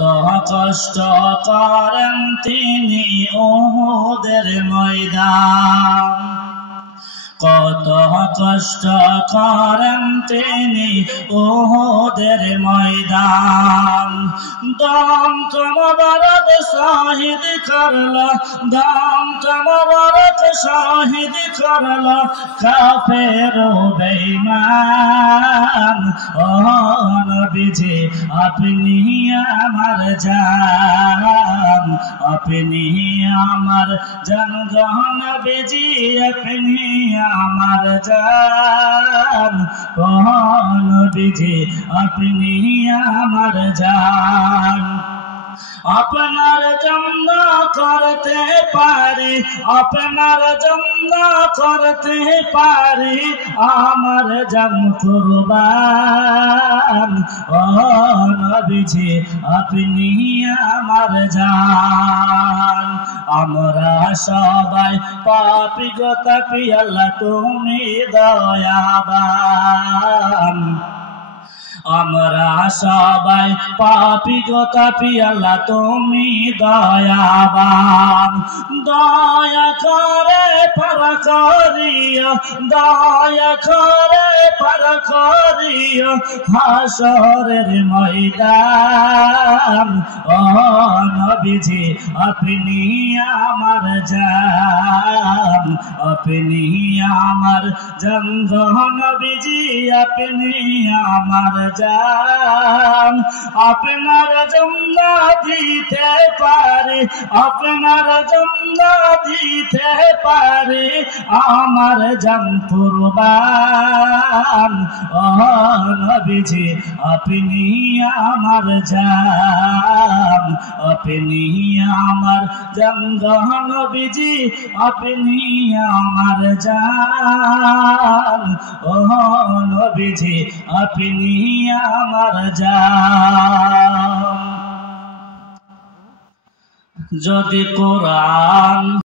কত কষ্ট করেন তিনি উহুদের ময়দান, কত কষ্ট করেন তিনি উহুদের ময়দান। দম মোবারক শহীদ করলো, দম মোবারক শহীদ করলো কাফের ও বেঈমান। ও নবীজি আপনি আমার জান, আপনি আমার জান গো নবীজি, আপনি আমার জান। ও নবীজি আপনি আমার জান। আপনার জন্য করতে পারি, আপনার জন্য করতে পারি আমার জান কুরবান। ও নবীজি আপনি আমার জান। আমরা সবাই পাপী গো তাপী, আল্লাহ তুমি দয়াবান। আমরা সবাই পাপী গো তাপী, আল্লাহ তুমি দয়াবান। দয়া করে পার করিও, দয়া করে পার করিও হাসরের ময়দান। ও নবীজি আপনি আমার জান, আপনি আমার জান গো নবীজি, আপনি আমার জান। আপনার জন্য দিতে পারি, আপনার জন্য দিতে পারি আমার জান কুরবান। ও নবীজি আপনি আমার জান, আপনি আমার জান গো নবীজি, আপনি আমার জান। ও নবীজি আপনি আমার জান। যদি কোরআন